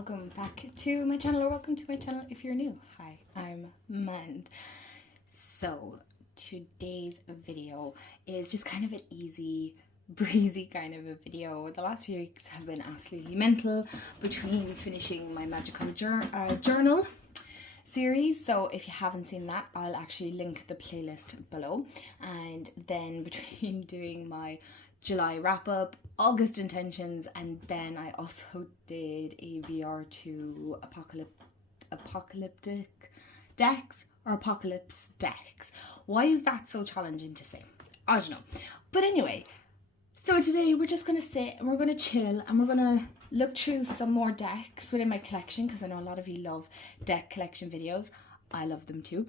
welcome back to my channel, or welcome to my channel if you're new. Hi, I'm Mand. So today's video is just kind of an easy breezy kind of a video. The last few weeks have been absolutely mental between finishing my magical journal series, so if you haven't seen that, I'll actually link the playlist below. And then between doing my July wrap up, August intentions, and then I also did a VR2 apocalyptic decks or apocalypse decks. Why is that so challenging to say? I don't know. But anyway, so today we're just gonna sit and we're gonna chill and we're gonna look through some more decks within my collection, because I know a lot of you love deck collection videos. I love them too.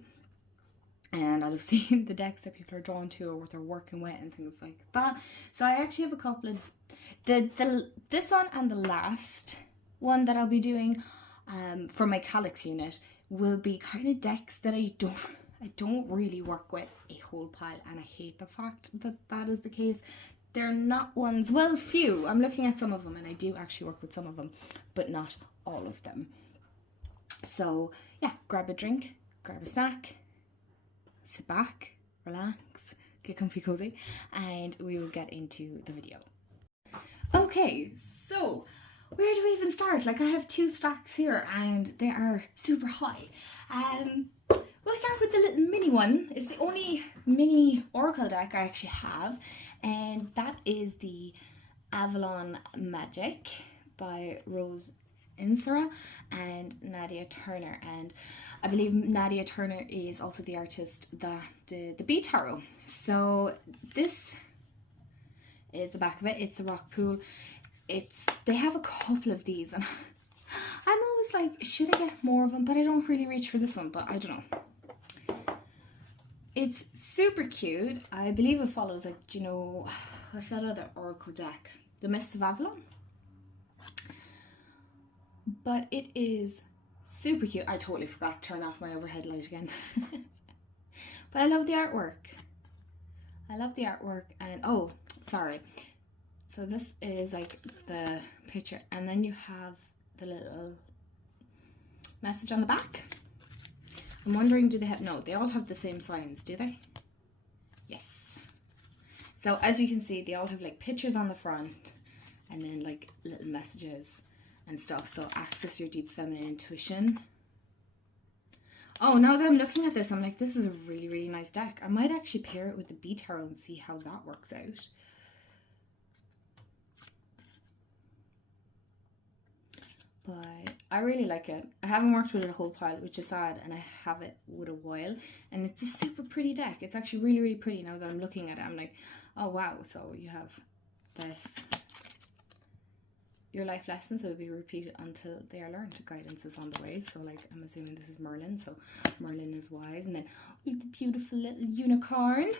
And I love seeing the decks that people are drawn to or what they're working with and things like that. So I actually have a couple of this one and the last one that I'll be doing for my Calyx unit will be kind of decks that I don't really work with a whole pile, and I hate the fact that that is the case. They're not ones, well, few. I'm looking at some of them and I do actually work with some of them, but not all of them. So yeah, grab a drink, grab a snack, sit back, relax, get comfy cozy, and we will get into the video. Okay, so where do we even start? Like, I have two stacks here and they are super high. We'll start with the little mini one. It's the only mini Oracle deck I actually have, and that is the Avalon Magic by Rose Insera and Nadia Turner. And I believe Nadia Turner is also the artist that did the Bee Tarot. So this is the back of it. It's a rock pool. They have a couple of these and I'm always like, should I get more of them? But I don't really reach for this one, but I don't know. It's super cute. I believe it follows, like, you know, what's that other Oracle deck? The Mists of Avalon? But it is super cute. I totally forgot to turn off my overhead light again. But I love the artwork. I love the artwork. And oh, sorry. So this is like the picture, and then you have the little message on the back. I'm wondering, do they have, no, they all have the same signs, do they? Yes. So as you can see, they all have like pictures on the front and then like little messages and stuff. So access your deep feminine intuition. Oh, now that I'm looking at this, I'm like, this is a really, really nice deck. I might actually pair it with the Bee Tarot and see how that works out. But I really like it. I haven't worked with it a whole pile, which is sad, and I have it with a while, and it's a super pretty deck. It's actually really, really pretty. Now that I'm looking at it, I'm like, oh wow. So you have this. Your life lessons will be repeated until they are learned. Guidance is on the way. So like, I'm assuming this is Merlin, so Merlin is wise. And then we have the beautiful little unicorn.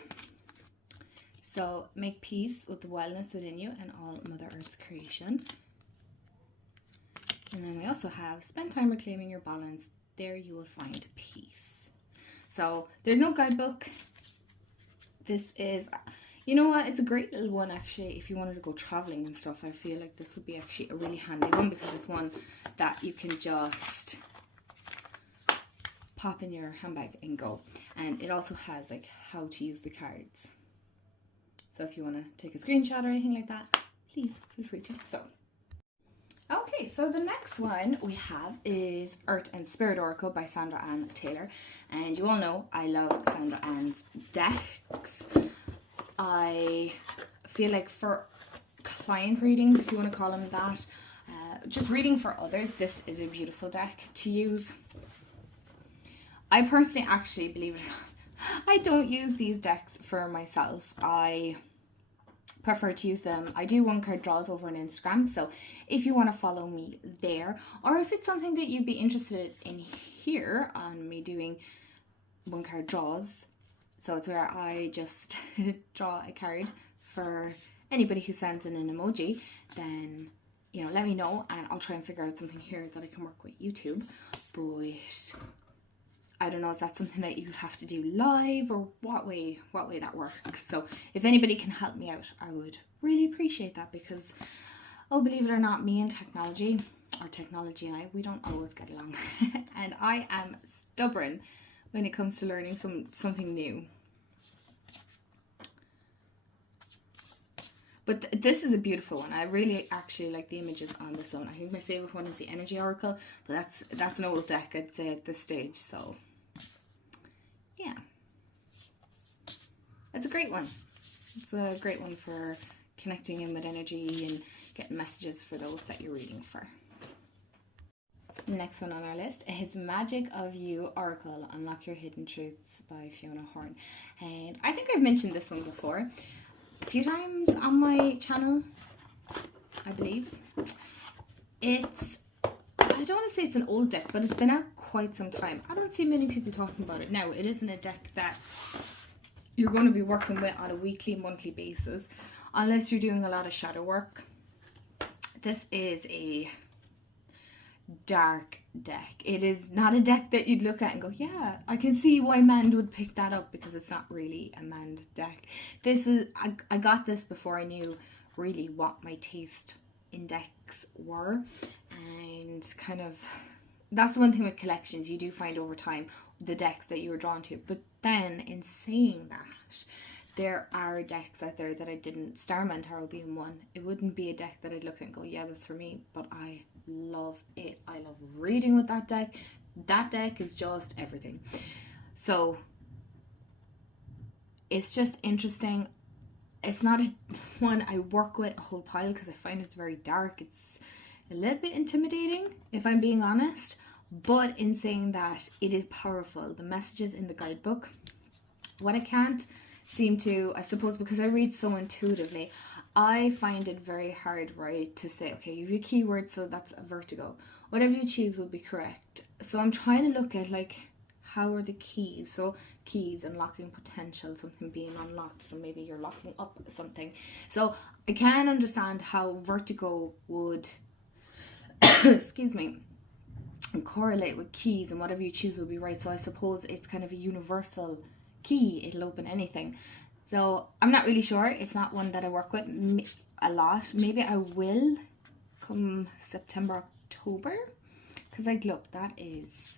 So make peace with the wellness within you and all Mother Earth's creation. And then we also have spend time reclaiming your balance. There you will find peace. So there's no guidebook. This is, you know what, it's a great little one actually if you wanted to go traveling and stuff. I feel like this would be actually a really handy one, because it's one that you can just pop in your handbag and go. And it also has like how to use the cards. So if you want to take a screenshot or anything like that, please feel free to do so. Okay, so the next one we have is Earth and Spirit Oracle by Sandra Ann Taylor. And you all know I love Sandra Ann's decks. I feel like for client readings, if you want to call them that, just reading for others, this is a beautiful deck to use. I personally actually, believe it or not, I don't use these decks for myself. I prefer to use them. I do one card draws over on Instagram, so if you want to follow me there, or if it's something that you'd be interested in here on me doing one card draws, so it's where I just draw a card for anybody who sends in an emoji, then, you know, let me know and I'll try and figure out something here that I can work with YouTube. But I don't know, is that something that you have to do live, or what way that works? So if anybody can help me out, I would really appreciate that, because, oh, believe it or not, me and technology, our technology and we don't always get along. And I am stubborn when it comes to learning something new. But this is a beautiful one. I really actually like the images on this one. I think my favourite one is the Energy Oracle, but that's an old deck, I'd say, at this stage. So, yeah. It's a great one. It's a great one for connecting in with energy and getting messages for those that you're reading for. Next one on our list is Magic of You Oracle, Unlock Your Hidden Truths by Fiona Horn. And I think I've mentioned this one before a few times on my channel, I believe. I don't want to say it's an old deck, but it's been out quite some time. I don't see many people talking about it now. It isn't a deck that you're going to be working with on a weekly, monthly basis, unless you're doing a lot of shadow work. This is a dark deck. It is not a deck that you'd look at and go, yeah, I can see why Mand would pick that up, because it's not really a Mand deck. This is, I got this before I knew really what my taste in decks were, and kind of, that's the one thing with collections, you do find over time the decks that you were drawn to. But then in saying that, there are decks out there that I didn't, Starman Tarot being one, it wouldn't be a deck that I'd look at and go, yeah, that's for me, but I love it. I love reading with that deck. That deck is just everything. So it's just interesting. It's not one I work with a whole pile because I find it's very dark. It's a little bit intimidating, if I'm being honest, but in saying that, it is powerful. The messages in the guidebook, what I can't seem to, I suppose because I read so intuitively, I find it very hard, right, to say, okay, you have your keyword, so that's a vertigo. Whatever you choose will be correct. So I'm trying to look at, like, how are the keys? So keys, unlocking potential, something being unlocked. So maybe you're locking up something. So I can understand how vertigo would, excuse me, correlate with keys, and whatever you choose will be right. So I suppose it's kind of a universal key. It'll open anything. So I'm not really sure. It's not one that I work with a lot. Maybe I will come September, October. Because, like, look, that is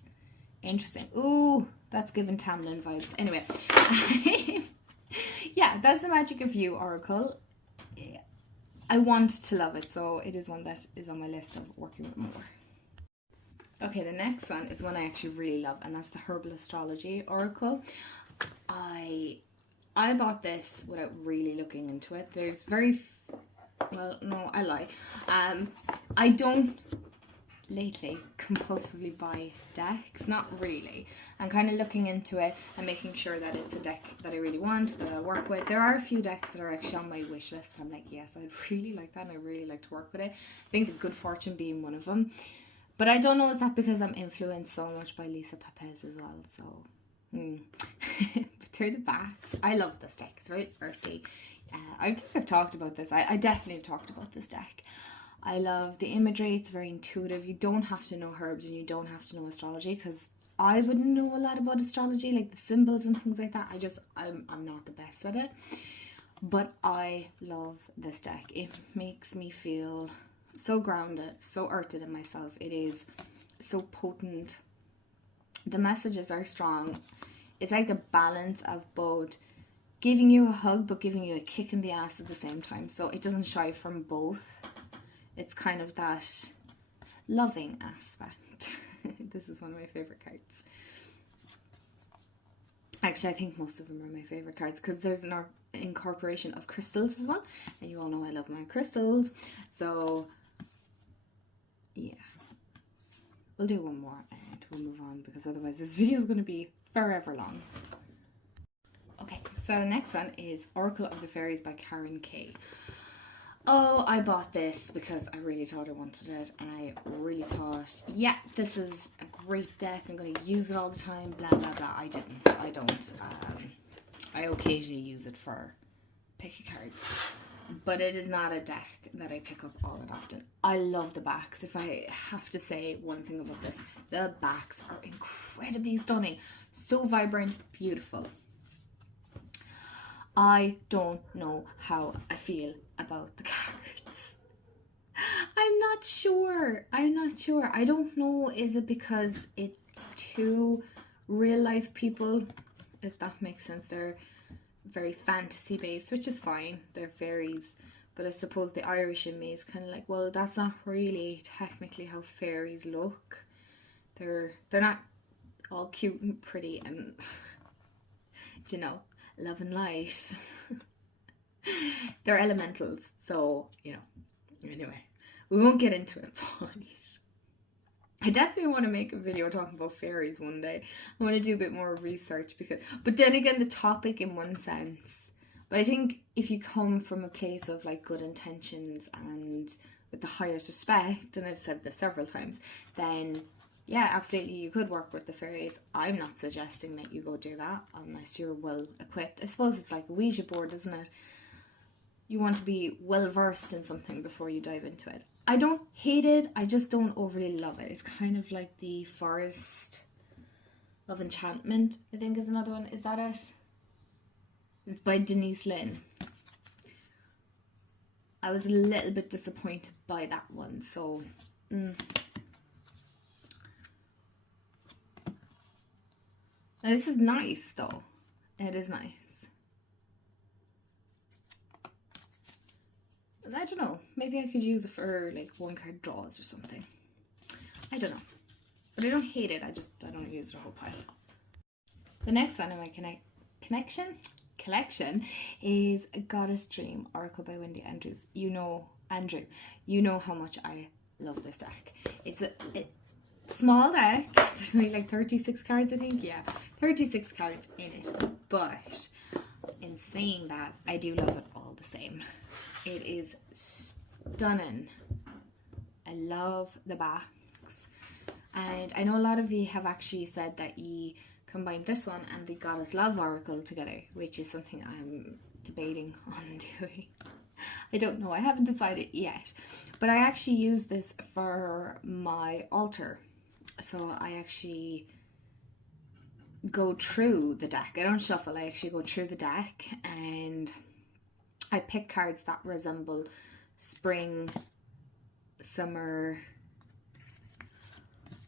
interesting. Ooh, that's giving Tamlin vibes. Anyway. Yeah, that's the Magic of You Oracle. I want to love it. So it is one that is on my list of working with more. Okay, the next one is one I actually really love. And that's the Herbal Astrology Oracle. I bought this without really looking into it. There's well, no, I lie. I don't lately compulsively buy decks, not really. I'm kind of looking into it and making sure that it's a deck that I really want, that I'll work with. There are a few decks that are actually on my wish list. I'm like, yes, I'd really like that and I really like to work with it. I think the Good Fortune being one of them. But I don't know, is that because I'm influenced so much by Lisa Pepez as well, so... But they're the backs. I love this deck. It's very earthy. I think I've talked about this. I definitely have talked about this deck. I love the imagery. It's very intuitive. You don't have to know herbs and you don't have to know astrology, because I wouldn't know a lot about astrology, like the symbols and things like that. I'm not the best at it. But I love this deck. It makes me feel so grounded, so earthed in myself. It is so potent. The messages are strong. It's like a balance of both giving you a hug but giving you a kick in the ass at the same time. So it doesn't shy from both. It's kind of that loving aspect. This is one of my favorite cards. Actually, I think most of them are my favorite cards because there's an incorporation of crystals as well. And you all know I love my crystals. So, yeah. We'll do one more and we'll move on, because otherwise this video is going to be forever long. Okay, so the next one is Oracle of the Fairies by Karen Kay. Oh, I bought this because I really thought I wanted it, and I really thought, yeah, this is a great deck, I'm going to use it all the time, blah blah blah. I don't. I occasionally use it for picky cards, but it is not a deck that I pick up all that often. I love the backs. If I have to say one thing about this, the backs are incredibly stunning. So vibrant, beautiful. I don't know how I feel about the cards. I'm not sure. I don't know. Is it because it's two real life people? If that makes sense. They're very fantasy based, which is fine. They're fairies. But I suppose the Irish in me is kind of like, well, that's not really technically how fairies look. They're not all cute and pretty and, you know, love and light. They're elementals. So, anyway, we won't get into it, but I definitely want to make a video talking about fairies one day. I want to do a bit more research but then again, the topic in one sense. But I think if you come from a place of like good intentions and with the highest respect, and I've said this several times, then yeah, absolutely you could work with the fairies. I'm not suggesting that you go do that unless you're well equipped. I suppose it's like a Ouija board, isn't it? You want to be well versed in something before you dive into it. I don't hate it, I just don't overly love it. It's kind of like the Forest of Enchantment, I think is another one. Is that it? It's by Denise Lynn. I was a little bit disappointed by that one, so Now, this is nice though. It is nice. I don't know. Maybe I could use it for like one card draws or something. I don't know. But I don't hate it. I don't use the whole pile. The next one in my collection is Goddess Dream Oracle by Wendy Andrews. Andrew, you know how much I love this deck. It's a small deck. There's only like 36 cards, I think. Yeah, 36 cards in it. But in saying that, I do love it all the same. It is stunning. I love the backs. And I know a lot of you have actually said that you combine this one and the Goddess Love Oracle together, which is something I'm debating on doing. I don't know. I haven't decided yet. But I actually use this for my altar. So I actually go through the deck. I don't shuffle. I actually go through the deck and I pick cards that resemble spring, summer,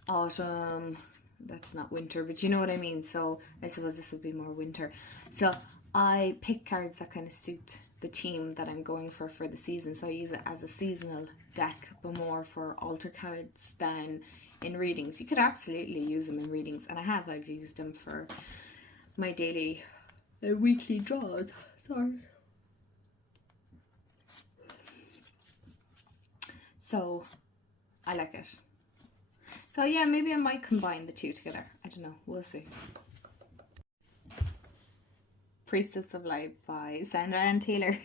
autumn. That's not winter, but you know what I mean. So I suppose this would be more winter. So I pick cards that kind of suit the theme that I'm going for the season. So I use it as a seasonal deck, but more for altar cards than in readings. You could absolutely use them in readings, and I've used them for my daily weekly draws. Sorry. So I like it. So yeah, maybe I might combine the two together. I don't know. We'll see. Priestess of Light by Sandra Ann Taylor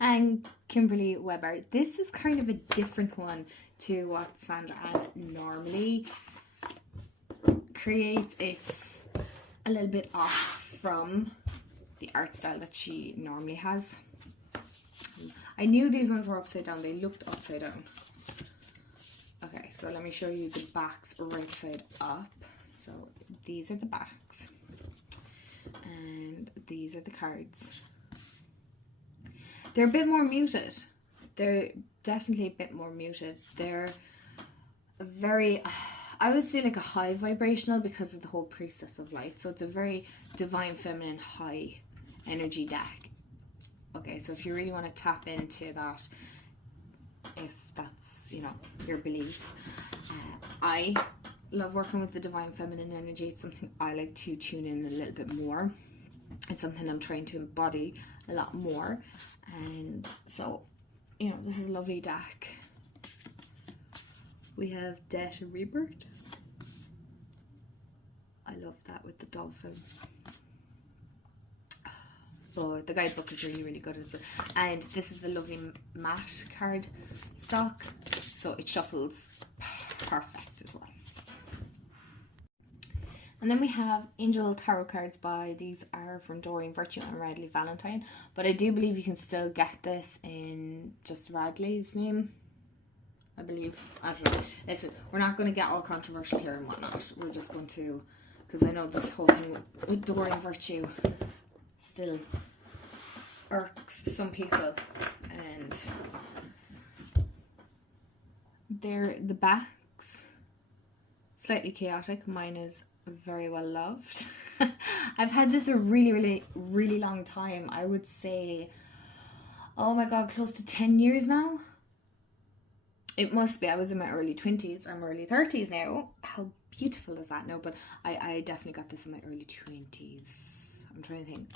and Kimberly Weber. This is kind of a different one to what Sandra Ann normally creates. It's a little bit off from the art style that she normally has. I knew these ones were upside down. They looked upside down. Okay, so let me show you the backs right side up. So these are the backs. And these are the cards. They're a bit more muted. They're definitely a bit more muted. They're very, I would say like a high vibrational because of the whole Priestess of Light. So it's a very divine feminine high energy deck. Okay, so if you really want to tap into that, if that's, your belief, I love working with the divine feminine energy. It's something I like to tune in a little bit more. It's something I'm trying to embody a lot more. And so, this is a lovely deck. We have Death and Rebirth. I love that with the dolphin. But the guidebook is really, really good. And this is the lovely matte card stock. So it shuffles perfect as well. And then we have Angel Tarot cards these are from Doreen Virtue and Radley Valentine. But I do believe you can still get this in just Radley's name, I believe. I don't know. Listen, we're not going to get all controversial here and whatnot. We're just going to, because I know this whole thing with Doreen Virtue still irks some people. And the backs, slightly chaotic. Mine is very well loved. I've had this a really long time. I would say, oh my god, close to 10 years now. It must be. I was in my early 20s. I'm early 30s now. How beautiful is that? No, but I definitely got this in my early 20s. I'm trying to think.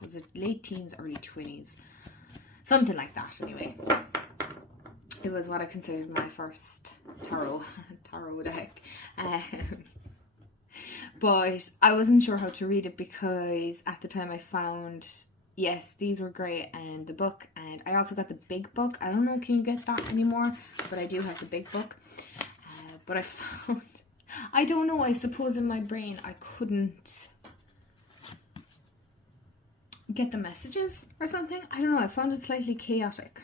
Was it late teens, early 20s? Something like that, anyway. It was what I considered my first tarot deck. But I wasn't sure how to read it because at the time I found, yes, these were great, and the book, and I also got the big book. I don't know, can you get that anymore? But I do have the big book. But I found, I don't know, I suppose in my brain I couldn't get the messages or something. I don't know, I found it slightly chaotic.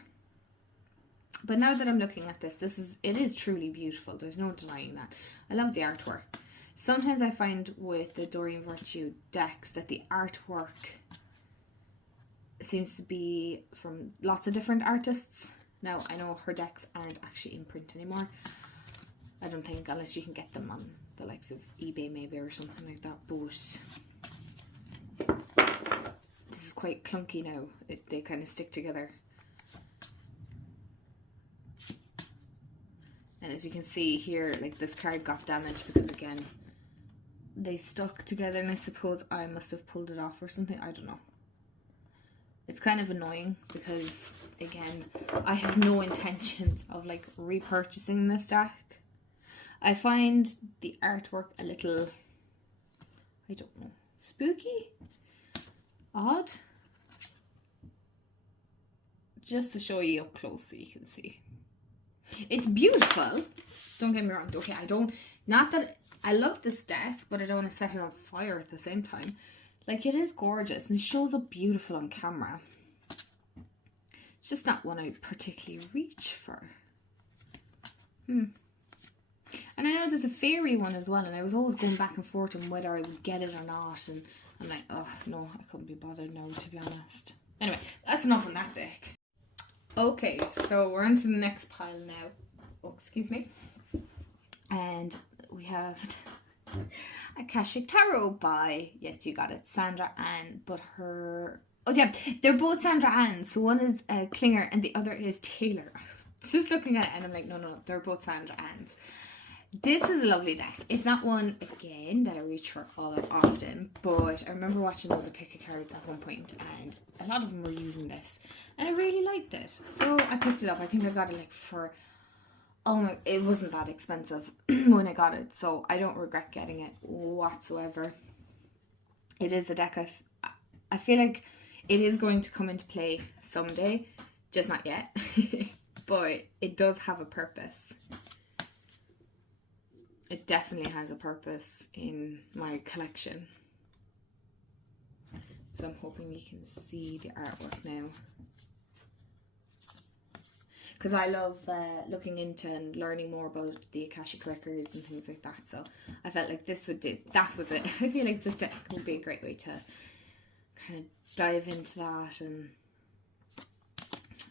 But now that I'm looking at this, it is truly beautiful. There's no denying that. I love the artwork. Sometimes I find with the Doreen Virtue decks that the artwork seems to be from lots of different artists. Now, I know her decks aren't actually in print anymore. I don't think, unless you can get them on the likes of eBay maybe or something like that. But this is quite clunky now. They kind of stick together. And as you can see here, like this card got damaged because again, they stuck together, and I suppose I must have pulled it off or something. I don't know. It's kind of annoying because again, I have no intentions of like repurchasing this deck. I find the artwork a little, I don't know, spooky, odd. Just to show you up close so you can see. It's beautiful. Don't get me wrong. Okay, not that I love this deck, but I don't want to set it on fire at the same time. Like, it is gorgeous and it shows up beautiful on camera. It's just not one I particularly reach for. And I know there's a fairy one as well, and I was always going back and forth on whether I would get it or not, and I'm like, oh no, I couldn't be bothered now, to be honest. Anyway, that's enough on that deck. Okay, so we're on to the next pile now. Oh, excuse me. And we have Akashic Tarot by, yes, you got it, Sandra Ann, but her, oh yeah, they're both Sandra Ann. So one is Klinger and the other is Taylor. Just looking at it and I'm like, no, they're both Sandra Ann's. This is a lovely deck. It's not one, again, that I reach for all that often, but I remember watching all the pick a cards at one point and a lot of them were using this and I really liked it. So I picked it up. I think I got it like for, oh my, it wasn't that expensive when I got it, so I don't regret getting it whatsoever. It is the deck I feel like it is going to come into play someday, just not yet, but it does have a purpose. It definitely has a purpose in my collection. So I'm hoping you can see the artwork now. Because I love looking into and learning more about the Akashic Records and things like that. So I felt like this would do, that was it. I feel like this deck would be a great way to kind of dive into that. And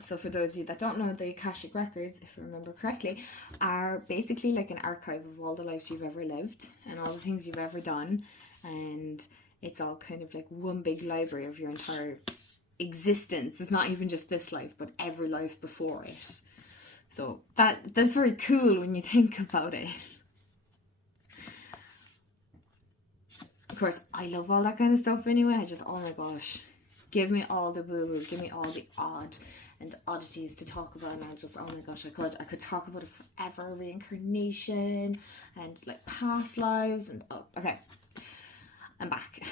so for those of you that don't know, the Akashic Records, if I remember correctly, are basically like an archive of all the lives you've ever lived and all the things you've ever done. And it's all kind of like one big library of your entire existence. It's not even just this life, but every life before it. So that's very cool when you think about it. Of course, I love all that kind of stuff anyway. I just, oh my gosh, give me all the woo-woo, give me all the odd and oddities to talk about, and I just, oh my gosh, I could talk about it forever. Reincarnation and like past lives and, oh, okay, I'm back.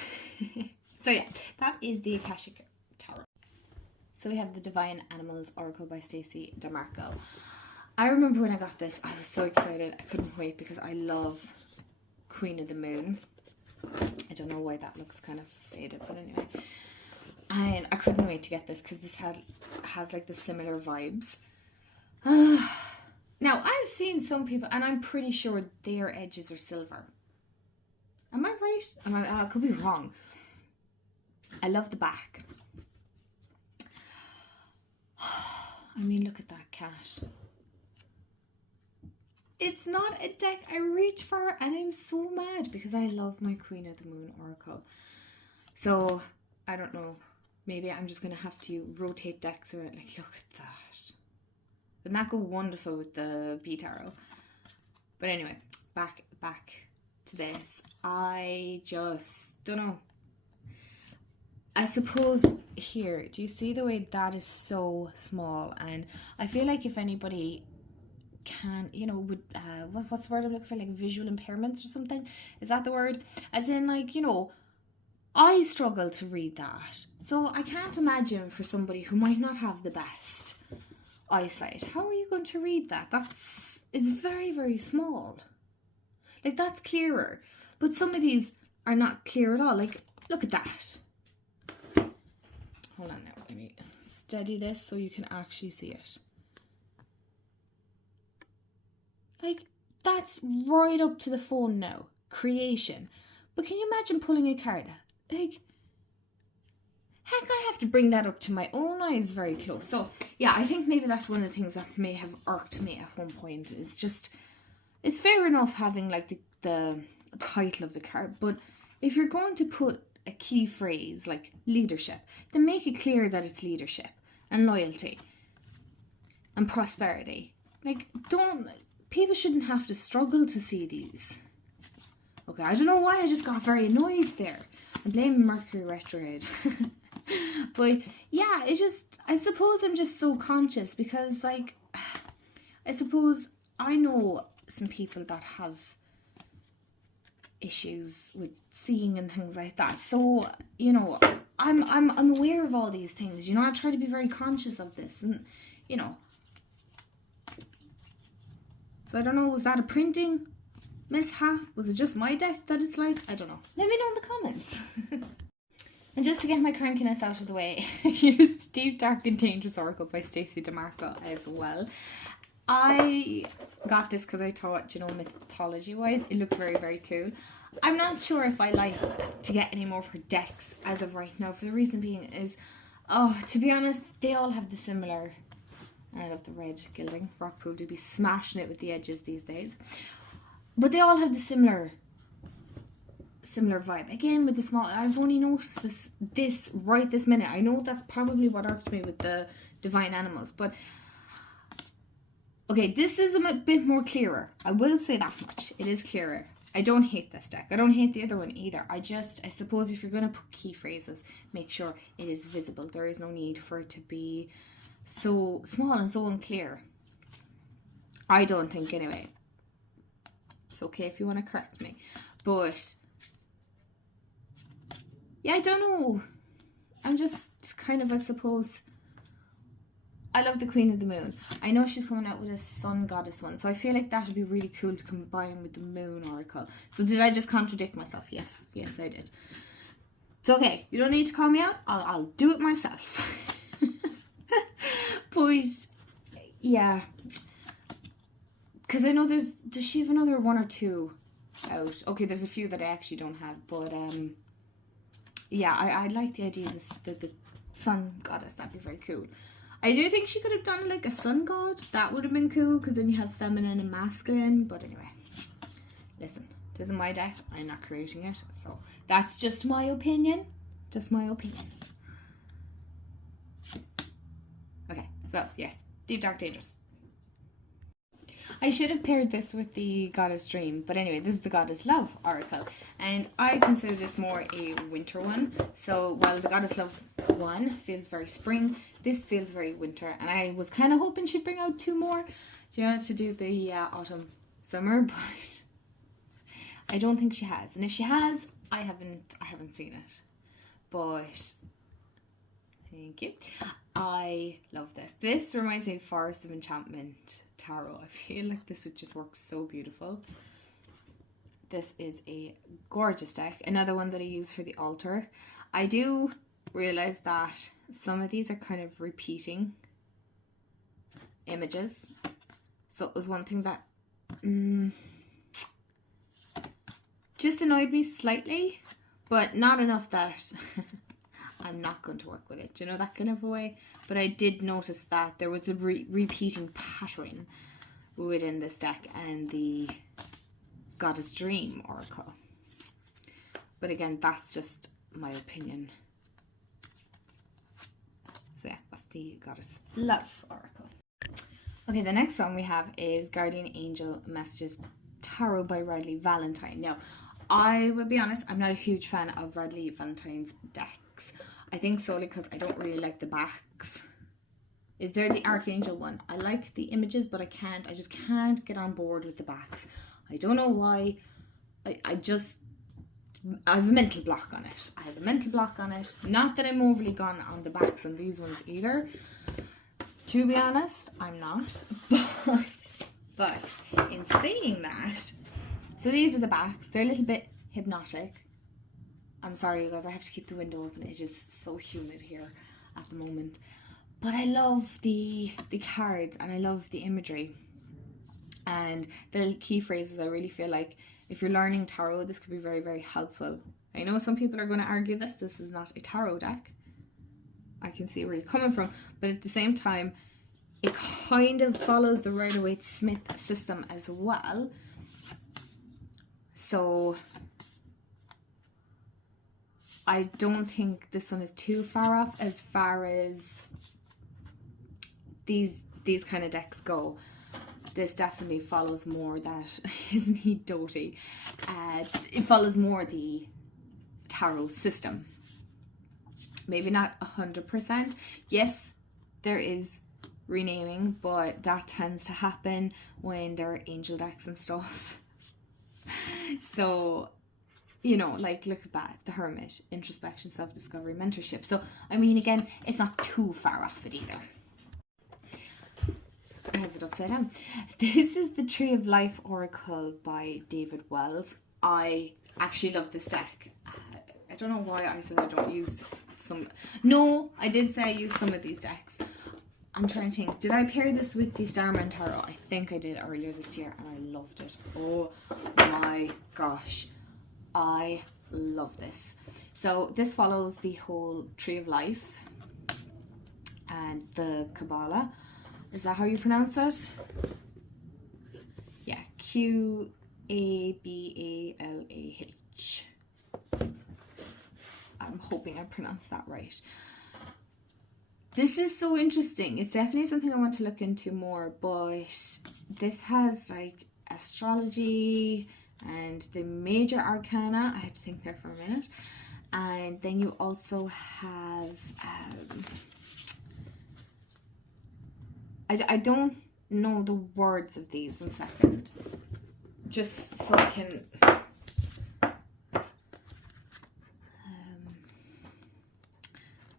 So yeah, that is the Akashic Tarot. So we have the Divine Animals Oracle by Stacey DeMarco. I remember when I got this, I was so excited. I couldn't wait because I love Queen of the Moon. I don't know why that looks kind of faded, but anyway. And I couldn't wait to get this because this has like the similar vibes. Now, I've seen some people, and I'm pretty sure their edges are silver. Am I right? I could be wrong. I love the back. I mean, look at that cat. It's not a deck I reach for, and I'm so mad because I love my Queen of the Moon Oracle. So, I don't know. Maybe I'm just going to have to rotate decks around. Like, look at that. Wouldn't that go wonderful with the B Tarot? But anyway, back to this. I just don't know. I suppose here, do you see the way that is so small? And I feel like if anybody can, you know, would, what's the word I'm looking for? Like visual impairments or something? Is that the word? As in, like, you know, I struggle to read that. So I can't imagine for somebody who might not have the best eyesight, how are you going to read that? It's very, very small. Like, that's clearer. But some of these are not clear at all. Like, look at that. Hold on now. Let me steady this so you can actually see it. Like, that's right up to the phone now. Creation. But can you imagine pulling a card? Like, heck, I have to bring that up to my own eyes very close. So, yeah, I think maybe that's one of the things that may have irked me at one point. Is just, it's fair enough having, like, the title of the card. But if you're going to put a key phrase like leadership, then make it clear that it's leadership and loyalty and prosperity. Like, people shouldn't have to struggle to see these. Okay, I don't know why I just got very annoyed there. I blame Mercury retrograde. But yeah, it's just, I suppose I'm just so conscious because, like, I suppose I know some people that have issues with seeing and things like that. So, you know, I'm aware of all these things. You know, I try to be very conscious of this, and you know. So I don't know, was that a printing mishap? Was it just my deck that it's like? I don't know. Let me know in the comments. And just to get my crankiness out of the way, I used Deep, Dark and Dangerous Oracle by Stacey DeMarco as well. I got this because I thought, you know, mythology-wise, it looked very, very cool. I'm not sure if I like to get any more of her decks as of right now. For the reason being is, oh, to be honest, they all have the similar, and I love the red gilding. Rockpool do be smashing it with the edges these days. But they all have the similar vibe. Again, with the small, I've only noticed this right this minute. I know that's probably what irked me with the Divine Animals, but okay, this is a bit more clearer. I will say that much. It is clearer. I don't hate this deck. I don't hate the other one either. I suppose if you're going to put key phrases, make sure it is visible. There is no need for it to be so small and so unclear. I don't think, anyway. It's okay if you want to correct me. But yeah, I don't know. I'm just kind of, I suppose, I love the Queen of the Moon. I know she's coming out with a Sun Goddess one, so I feel like that would be really cool to combine with the Moon Oracle. So did I just contradict myself? Yes, I did. It's okay. You don't need to call me out. I'll do it myself. But yeah, because I know does she have another one or two out? Okay, there's a few that I actually don't have, but yeah, I like the idea of the Sun Goddess. That'd be very cool. I do think she could have done like a sun god. That would have been cool because then you have feminine and masculine. But anyway, listen, it isn't my deck. I'm not creating it. So that's just my opinion. Just my opinion. Okay, so yes, Deep, Dark, Dangerous. I should have paired this with the Goddess Dream, but anyway, this is the Goddess Love Oracle, and I consider this more a winter one. So while the Goddess Love one feels very spring, this feels very winter, and I was kind of hoping she'd bring out two more, you know, to do the autumn summer, but I don't think she has. And if she has, I haven't seen it. But thank you. I love this. This reminds me of Forest of Enchantment Tarot. I feel like this would just work so beautiful. This is a gorgeous deck. Another one that I use for the altar. I do realize that some of these are kind of repeating images. So it was one thing that just annoyed me slightly, but not enough that I'm not going to work with it, you know, that kind of a way. But I did notice that there was a repeating pattern. within this deck and the Goddess Dream Oracle. But again, that's just my opinion. So yeah, that's the Goddess Love Oracle. Okay, the next one we have is Guardian Angel Messages Tarot by Riley Valentine. Now, I will be honest, I'm not a huge fan of Riley Valentine's decks. I think solely because I don't really like the backs. Is there the Archangel one? I like the images, but I just can't get on board with the backs. I don't know why. I have a mental block on it. I have a mental block on it. Not that I'm overly gone on the backs on these ones either. To be honest, I'm not. But in saying that, so these are the backs. They're a little bit hypnotic. I'm sorry, you guys, I have to keep the window open. It is so humid here at the moment. But I love the cards and I love the imagery. And the key phrases, I really feel like if you're learning tarot, this could be very, very helpful. I know some people are going to argue this is not a tarot deck. I can see where you're coming from. But at the same time, it kind of follows the Rider-Waite-Smith system as well. So I don't think this one is too far off as far as these kind of decks go. This definitely follows more that, isn't he doty? It follows more the tarot system. Maybe not 100%. Yes, there is renaming, but that tends to happen when there are angel decks and stuff. So, you know, like, look at that. The Hermit, introspection, self-discovery, mentorship. So, I mean, again, it's not too far off it either. I have it upside down. This is the Tree of Life Oracle by David Wells. I actually love this deck. I don't know why I said I don't use some. No, I did say I use some of these decks. I'm trying to think. Did I pair this with the Starman Tarot? I think I did earlier this year and I loved it. Oh my gosh. I love this. So this follows the whole Tree of Life and the Kabbalah. Is that how you pronounce it? Yeah, Qabalah. I'm hoping I pronounced that right. This is so interesting. It's definitely something I want to look into more, but this has like astrology and the major arcana. I had to think there for a minute. And then you also have I don't know the words of these. 1 second. Just so I can...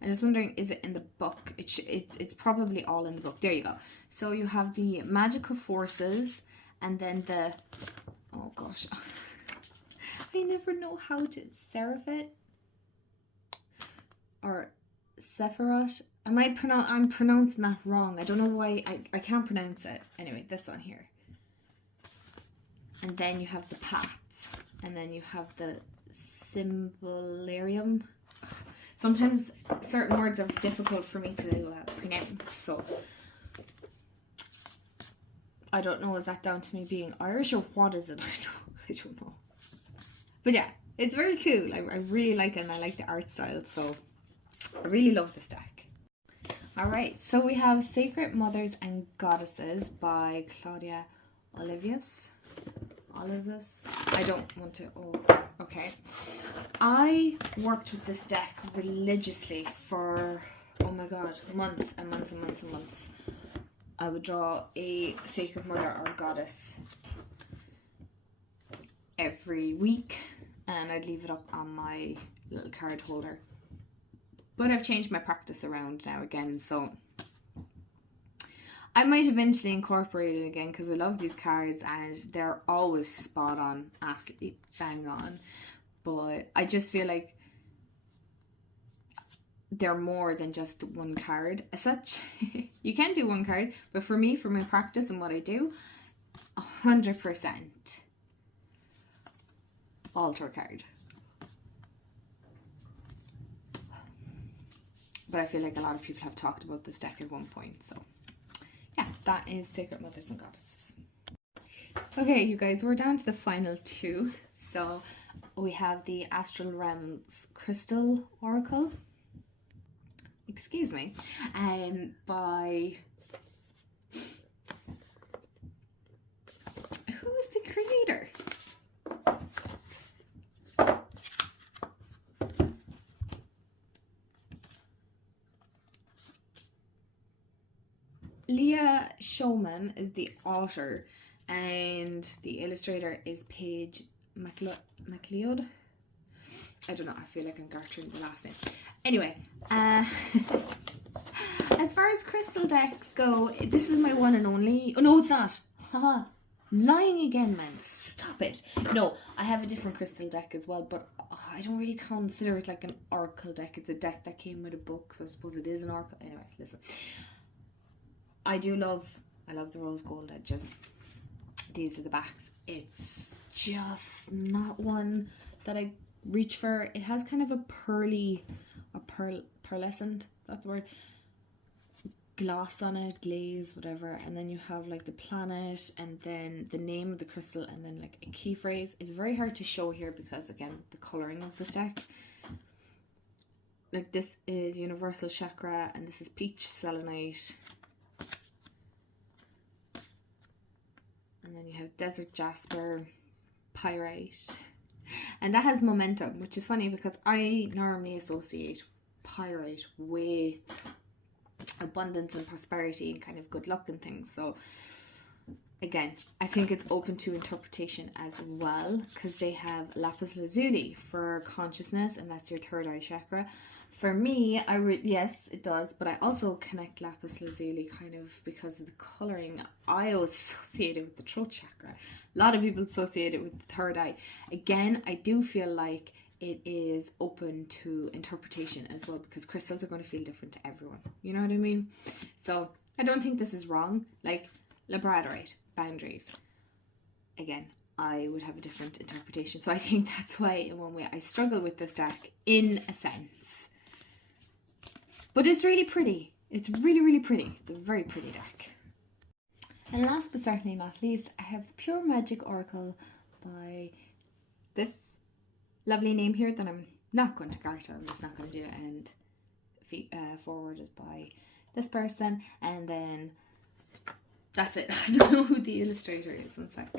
I'm just wondering, is it in the book? It's probably all in the book. There you go. So you have the magical forces and then the... Oh gosh. I never know how to... Seraph or Sephiroth. I'm pronouncing that wrong. I don't know why. I can't pronounce it. Anyway, this one here. And then you have the paths. And then you have the symbolarium. Sometimes certain words are difficult for me to pronounce. So I don't know. Is that down to me being Irish or what is it? I don't know. But yeah, it's very cool. I really like it and I like the art style. So I really love this deck. Alright, so we have Sacred Mothers and Goddesses by Claudia Olivius. I don't want to... Oh, okay. I worked with this deck religiously for, oh my god, months and months and months and months. I would draw a Sacred Mother or Goddess every week and I'd leave it up on my little card holder. But I've changed my practice around now again, so I might eventually incorporate it again because I love these cards and they're always spot on, absolutely bang on. But I just feel like they're more than just one card as such. You can do one card, but for me, for my practice and what I do, 100% altar card. But I feel like a lot of people have talked about this deck at one point. So yeah, that is Sacred Mothers and Goddesses. Okay, you guys, we're down to the final two. So we have the Astral Realms Crystal Oracle. Excuse me. By... who is the creator? Leah Showman is the author, and the illustrator is Paige MacLeod. I don't know, I feel like I'm gartering the last name. Anyway, as far as crystal decks go, this is my one and only. Oh no, it's not. Haha. Lying again, man. Stop it. No, I have a different crystal deck as well, but I don't really consider it like an oracle deck. It's a deck that came with a book, so I suppose it is an oracle. Anyway, listen. I love the rose gold edges. These are the backs. It's just not one that I reach for. It has kind of a pearlescent, that's the word, gloss on it, glaze, whatever, and then you have like the planet and then the name of the crystal and then like a key phrase. It's very hard to show here because, again, the colouring of this deck. Like, this is universal chakra and this is peach selenite. And then you have desert jasper, pyrite, and that has momentum, which is funny because I normally associate pyrite with abundance and prosperity and kind of good luck and things. So again, I think it's open to interpretation as well, because they have lapis lazuli for consciousness, and that's your third eye chakra. For me, yes, it does, but I also connect lapis lazuli kind of because of the colouring. I always associate it with the throat chakra. A lot of people associate it with the third eye. Again, I do feel like it is open to interpretation as well, because crystals are going to feel different to everyone. You know what I mean? So I don't think this is wrong. Like labradorite, boundaries. Again, I would have a different interpretation. So I think that's why in one way I struggle with this deck in a sense. But it's really pretty. It's really, really pretty. It's a very pretty deck. And last but certainly not least, I have Pure Magic Oracle by this lovely name here that I'm not going to garter. I'm just not going to do it. And forward is by this person. And then that's it. I don't know who the illustrator is. In fact,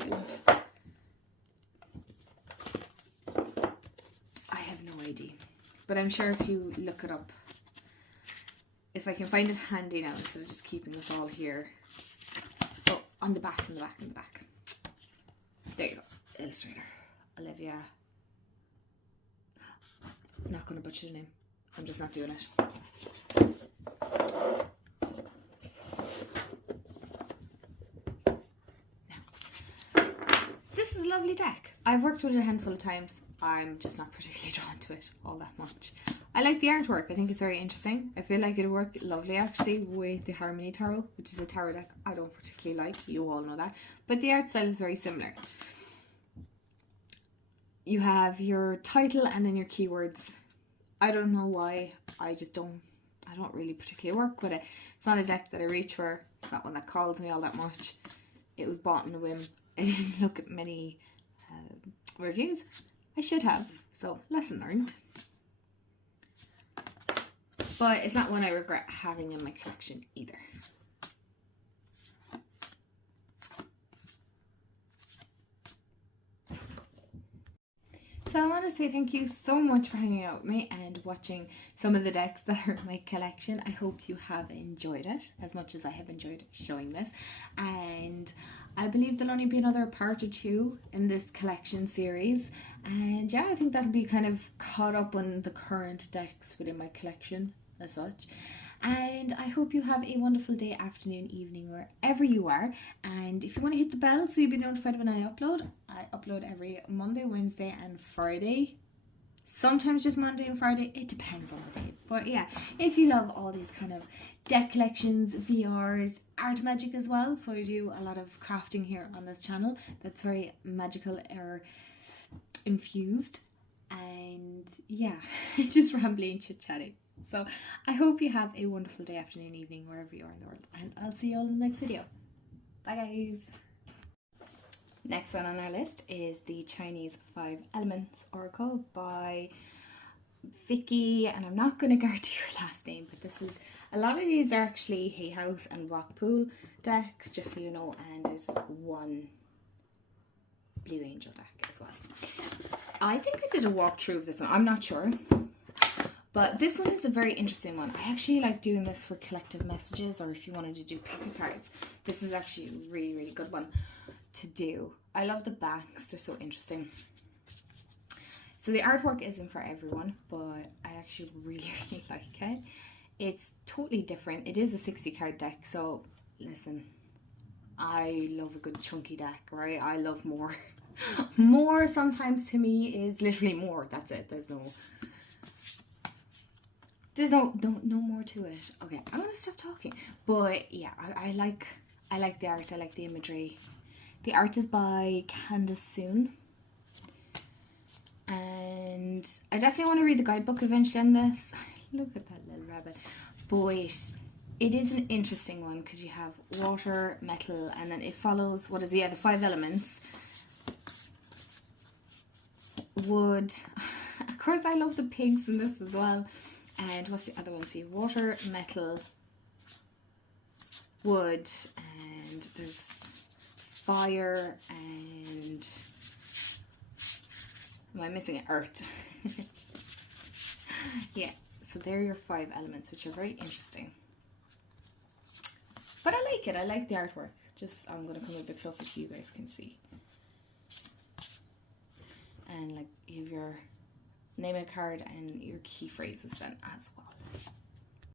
I have no idea. But I'm sure if you look it up, if I can find it handy now instead of just keeping this all here. Oh, on the back, There you go. Illustrator. Olivia. I'm not going to butcher the name. I'm just not doing it. Now, this is a lovely deck. I've worked with it a handful of times. I'm just not particularly drawn to it all that much. I like the artwork. I think it's very interesting. I feel like it'll work lovely actually with the Harmony Tarot, which is a tarot deck I don't particularly like. You all know that. But the art style is very similar. You have your title and then your keywords. I don't know why. I don't really particularly work with it. It's not a deck that I reach for. It's not one that calls me all that much. It was bought on a whim. I didn't look at many reviews. I should have. So, lesson learned. But it's not one I regret having in my collection either. So I want to say thank you so much for hanging out with me and watching some of the decks that are in my collection. I hope you have enjoyed it as much as I have enjoyed showing this. And I believe there'll only be another part or two in this collection series. And yeah, I think that'll be kind of caught up on the current decks within my collection as such. And I hope you have a wonderful day, afternoon, evening, wherever you are. And if you want to hit the bell so you'll be notified when I upload every Monday, Wednesday and Friday. Sometimes just Monday and Friday, it depends on the day. But yeah, if you love all these kind of deck collections, VRs, art magic as well, so I do a lot of crafting here on this channel that's very magical or infused. And yeah, just rambling and chit-chatting. So I hope you have a wonderful day, afternoon, evening, wherever you are in the world. And I'll see you all in the next video. Bye guys. Next one on our list is the Chinese 5 Elements Oracle by Vicky, and I'm not going to guarantee your last name, but this is, a lot of these are actually Hay House and Rock Pool decks, just so you know, and there's one Blue Angel deck as well. I think I did a walkthrough of this one, I'm not sure, but this one is a very interesting one. I actually like doing this for collective messages, or if you wanted to do pick a cards. This is actually a really, really good one to do. I love the backs, they're so interesting. So the artwork isn't for everyone, but I actually really, really like it. It's totally different. It is a 60 card deck, so listen, I love a good chunky deck, right? I love more. More sometimes to me is literally more. That's it. There's no more to it. Okay, I'm gonna stop talking. But yeah, I like the art. I like the imagery. The art is by Candace Soon. And I definitely want to read the guidebook eventually on this. Look at that little rabbit. But it is an interesting one because you have water, metal, and then it follows, the 5 elements. Wood. Of course, I love the pigs in this as well. And what's the other one? So you have water, metal, wood, and there's fire, and am I missing it? Earth. Yeah, so they're your 5 elements, which are very interesting. But I like it. I like the artwork. Just, I'm going to come a bit closer so you guys can see. And like, you have your name of the card and your key phrases then as well.